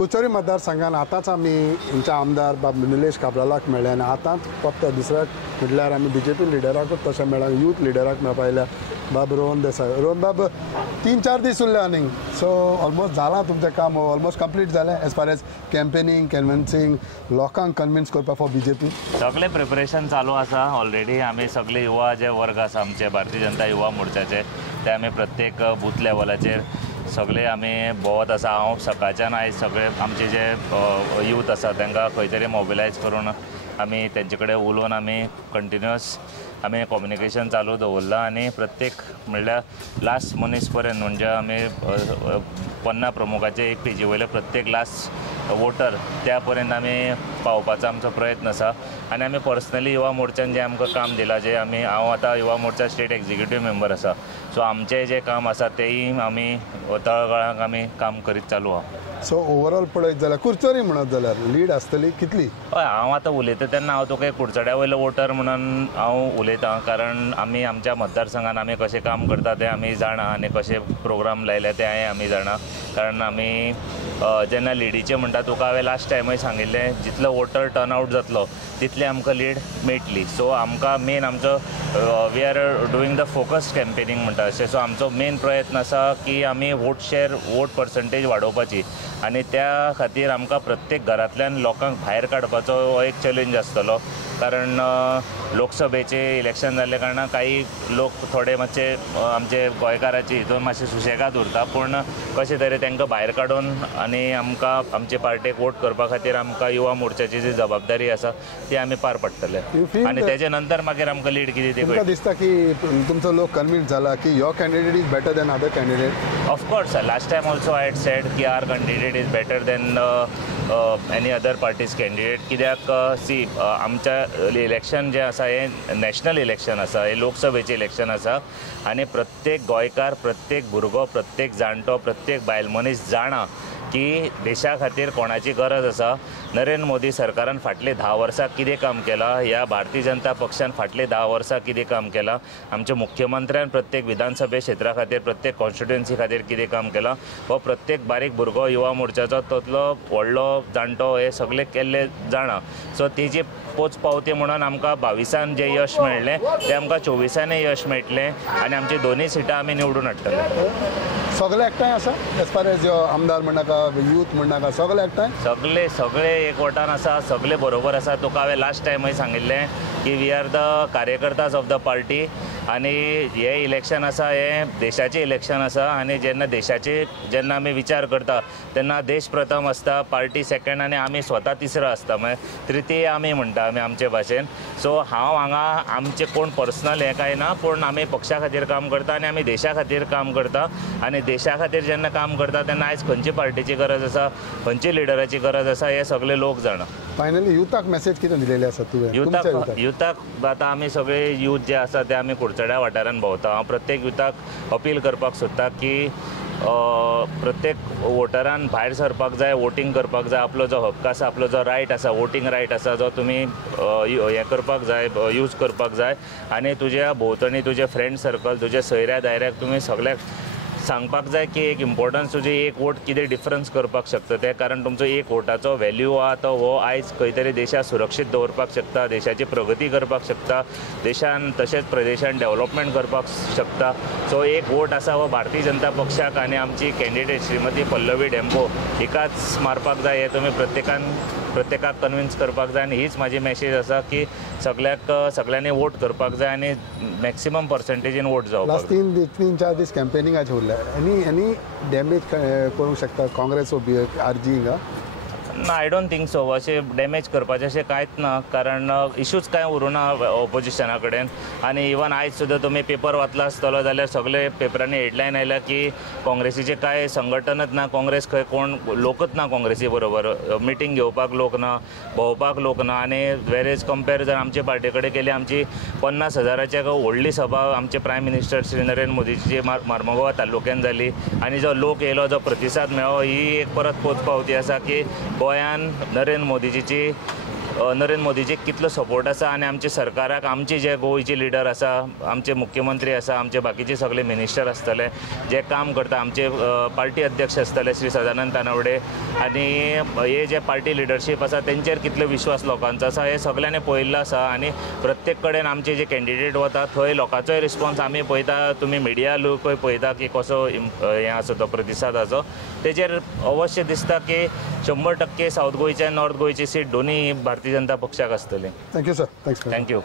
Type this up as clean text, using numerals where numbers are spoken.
कुचरी मतदारसंघात आतांच आमी हांचे आमदार बाब निलेश काब्रालाक मेळ्ळे आनी आतांच फक्त दुसऱ्याक म्हटल्यार आमी BJP लिडराकूच तशें मेळ्ळां यूथ लिडराक मेळपा आयल्या बाब रोहन देसाय. रोहन बाब 3-4 दीस उरले आनीक सो ऑलमोस्ट जालां तुमचें काम ऑलमोस्ट कंप्लीट जालें एज फार एज कॅम्पेनींग कन्विन्सिंग लोकांक कन्विन्स करपा फॉर BJP. सगळे प्रिपरेशन चालू आसा ऑलरेडी. आमी सगळे युवा जे वर्ग आसा आमचे भारतीय जनता युवा मोर्चाचे ते आमी प्रत्येक बूथ लेवलाचेर सगळे आमी भोंवत आसा. हांव सकाळच्यान आयज सगळे आमचे जे यूथ आसा तांकां खंय तरी मोबिलायज करून आमी तेंचे कडेन उलोवन आमी कंटिन्युअस आमी कम्युनिकेशन चालू दवरलां आनी प्रत्येक म्हणल्यार लास्ट मनीस पर्यंत म्हणजे आमी 50 प्रमुखाचे एक पेजी वयले प्रत्येक लास्ट वोटर त्या पर्यंत आमी पावपाचो आमचो प्रयत्न आसा. आनी आमी पर्सनली युवा मोर्चान जें आमकां काम दिलां जें हांव आतां Yuva Morcha state executive member आसा सो आमचें जें काम आसा तेंय आमी तळागाळाक आमी काम करीत चालू आहा. सो ओवरऑल पळयत जाल्यार कुरचोरी म्हणत जाल्यार लीड आसतली कितली? हय हांव आतां उलयता तेन्ना हांव तुका एक कुडचड्या वयलो वोटर म्हणून हांव उलयतां कारण आमी आमच्या मतदारसंघान आमी कशें काम करता तें आमी जाणा आनी कशे प्रोग्राम लायले ते आमी जाणा कारण आमी जेन्ना लिडीचें म्हणटा तुका हांवें लास्ट टायमूय सांगिल्लें जितलो वोटर टर्नआउट जातलो तितली आमकां लीड मेळटली. सो आमकां मेन आमचो we are doing the focused campaigning म्हणटा अशें. सो आमचो मेन प्रयत्न आसा की आमी वोट शेअर वोट पर्संटेज वाडोवपाची आनी त्या खातीर आमकां प्रत्येक घरांतल्यान लोकांक भायर काडपाचो हो एक चॅलेंज आसतलो कारण लोकसभेचे इलेक्शन जाल्ले कारणान काही लोक थोडे मातशे आमचे गोंयकाराचे हितून मातशे सुशेगाद उरता पूण कशे तरी तांकां भायर काडून आनी आमकां आमचे पार्टेक वोट करपा खातीर आमकां युवा मोर्चाची जी जबाबदारी आसा ती आमी पार पडटले आनी तेजे नंतर मागीर आमकां लीड कितें ते दिसता की तुमचो लोक कन्विन्स जाला की यो candidate is better than other candidate? Of course last time also I had said की our candidate is better than any other parties candidate. कित्याक सी आमच्या इलेक्शन जें आसा हें नॅशनल इलेक्शन आसा हें लोकसभेचें इलेक्शन आसा आनी प्रत्येक गोंयकार प्रत्येक भुरगो प्रत्येक जाणटो प्रत्येक बायल मनीस जाणा की देशा खातीर कोणाची गरज आसा. नरेंद्र मोदी सरकारान फाटले 10 वर्सां कितें काम केलां ह्या भारतीय जनता पक्षान फाटले 10 वर्सां कितें काम केलां आमच्या मुख्यमंत्र्यान प्रत्येक विधानसभे क्षेत्रा खातीर प्रत्येक कॉन्स्टिट्युएन्सी खातीर कितें काम केलां हो प्रत्येक बारीक भुरगो युवा मोर्चाचो तसलो व्हडलो जाणटो हे सगळे केल्ले जाणा. सो तेजी पोच पावती म्हणून आमकां 22 जें यश मेळ्ळें तें आमकां 24 यश मेळटलें आनी आमची दोनूय सिटां आमी निवडून हाडटले. सगळे एकठांय आसा एज फार एज आमदार म्हणनाका यूथ म्हणनाका सगळे एकठांय सगळे एकवटान आसा सगळे बरोबर आसा. तुका हांवें लास्ट टायमूय सांगिल्लें की वी आर द कार्यकर्ताज ऑफ द पार्टी आनी हे इलेक्शन आसा हे देशाचें इलेक्शन आसा आनी जेन्ना आमी विचार करता तेन्ना देश प्रथम आसता पार्टी सेकंड आनी आमी स्वता तिसरो आसता म्हणजे तृतीय आमी म्हणटा आमी आमचे भाशेन. सो हांव हांगा आमचे कोण पर्सनल हें कांय ना पूण आमी पक्षा खातीर काम करता आनी आमी देशा खातीर काम करता आनी देशा खातीर जेन्ना काम करता तेन्ना आयज खंयची पार्टीची गरज आसा खंयची लिडराची गरज आसा हे सगळे लोक जाणा. फायनली युथाक मेसेज कितें दिलेली आसा तुवें? युथाक आतां आमी सगळे यूथ जे आसा ते आमी कुडचड्या वाठारान भोंवता. हांव प्रत्येक युथाक अपील करपाक सोदता की प्रत्येक वोटरान भायर सरपाक जाय वोटींग करपाक जाय. आपलो जो हक्क आसा आपलो जो रायट आसा वोटींग रायट आसा जो तुमी हें करपाक जाय यूज करपाक जाय आनी तुज्या भोंवतणी तुजे फ्रेंड सर्कल तुजे सयऱ्या दायऱ्याक तुमी सगळ्याक सांगपाक जाय की एक इम्पोर्टन्स तुजें एक वोट कितें डिफरन्स करपाक शकता तें कारण तुमचो एक वोटाचो व्हॅल्यू आहा तो हो आयज खंय तरी देशा सुरक्षीत दवरपाक शकता देशाची प्रगती करपाक शकता देशान तशेंच प्रदेशान डेव्हलपमेंट करपाक शकता. सो एक वोट आसा हो भारतीय जनता पक्षाक आनी आमची कॅन्डिडेट श्रीमती पल्लवी डेंपो हिकाच मारपाक जाय हें तुमी प्रत्येकाक कन्विन्स करपाक जाय आनी हीच म्हाजी मेसेज आसा की सगळ्यांनी वोट करपाक जाय आनी मॅक्सिमम पर्संटेजीन वोट जावपाक. लास्ट 3-4 दीस कॅम्पेनिंगाचे उरल्या एनी डॅमेज करूंक शकता काँग्रेस आरजी हिंगा? ना आय डोंट थिंक सो. अशें डॅमेज करपाचें अशें कांयच ना कारण इश्यूज कांय उरूना ऑपोजिशना कडेन आनी इवन आयज सुद्दां तुमी पेपर वाचला आसतलो जाल्यार सगळे पेपरांनी हेडलायन आयल्या की काँग्रेसीचे कांय संघटनच ना काँग्रेस खंय कोण लोकच ना काँग्रेसी बरोबर मिटींग घेवपाक लोक ना भोंवपाक लोक ना आनी वेरेज कंपेर जर आमचे पार्टी कडेन केली आमची 50,000ची व्हडली सभा आमचे प्रायम मिनिस्टर श्री नरेंद्र मोदीची मार्मगोवा तालुक्यान जाली आनी जो लोक येयलो जो प्रतिसाद मेळ्ळो ही एक परत पोचपावती आसा की गोंयान नरेंद्र मोदीजीची नरेंद्र मोदीचे कितलो सपोर्ट आसा आनी आमचे सरकाराक आमचे जे गोंयचे लिडर आसा, आमचे मुख्यमंत्री आसा, आमचे बाकीचे सगळे मिनिस्टर आसतले जे काम करता, आमचे पार्टी अध्यक्ष आसतले श्री सदानंद तानवडे, आनी हे जे पार्टी लिडरशीप आसा तेंचेर कितलो विश्वास लोकांचो आसा हे सगळ्यांनी पळयल्लो आसा. आनी प्रत्येक कडेन आमचे जे कॅन्डिडेट वता थंय लोकांचोय रिस्पॉन्स आमी पळयता, तुमी मिडिया लोकूय पळयता की कसो हे आसा तो प्रतिसाद आसा. तेजेर अवश्य दिसता की 100% साऊथ गोंयचे नॉर्थ गोंयची सीट दोन्ही भारतीय जनता पक्षाक आसतली. Thank you sir. थँक्स. थँक्यू.